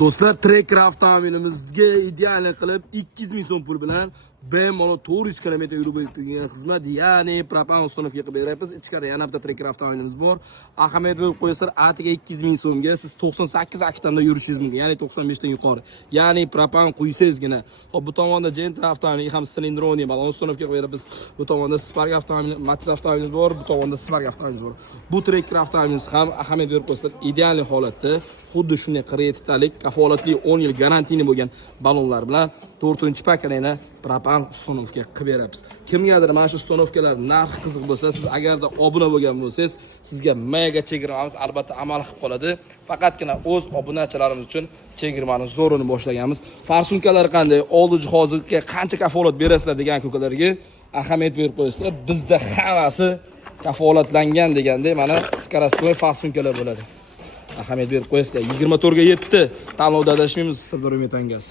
Do'stlar, Tracker avtomobilimizga ideal qilib 200 ming so'm pul bilan bemalol 400 km yurib o'tadigan xizmat, ya'ni propan uстановка qilib beryapmiz. Ichkarida yana bitta Tracker avtomobilimiz bor. Ahamiyat berib qo'yasizlar, atiga 200 ming so'mga siz 98 aktamda yurishingiz mumkin, ya'ni 95 dan yuqori. Ya'ni propan quysangizgina. Hop, bu tomonda Gentra avtomobili ham silindroni balon uстановка qilib beramiz. Bu tomonda Spark avtomobili, Matiz avtomobilimiz bor, bu tomonda Spark avtomobilimiz bor. Bu Tracker avtomobilimiz ham ahamiyat berib qo'yasizlar, ideal holatda, xuddi shunday 47 talik kafolatli 10 yil garantiyli bo'lgan balonlar bilan 4-paketini propan uстановка qilib beramiz. Kimgadir mana shu uстановkalar narxi qiziq bo'lsa, siz agarda obuna bo'lgan bo'lsangiz, sizga mega chegirmamiz albatta amal qilib qoladi. Faqatgina o'z obunachilarimiz uchun chegirmani zo'rini boshlaganmiz. Farsunkalar qanday, oldi jihozga qancha kafolat berasizlar degan ko'kalarga ahamiyat berib qo'yasizlar. Bizda hammasi kafolatlangan deganda mana skoroskoy farsunkalar bo'ladi. Ahamiyat berib qo'yasizlar. 24 ga 7 tanlovda adashmaymiz. Sirdaryo Metan Gaz.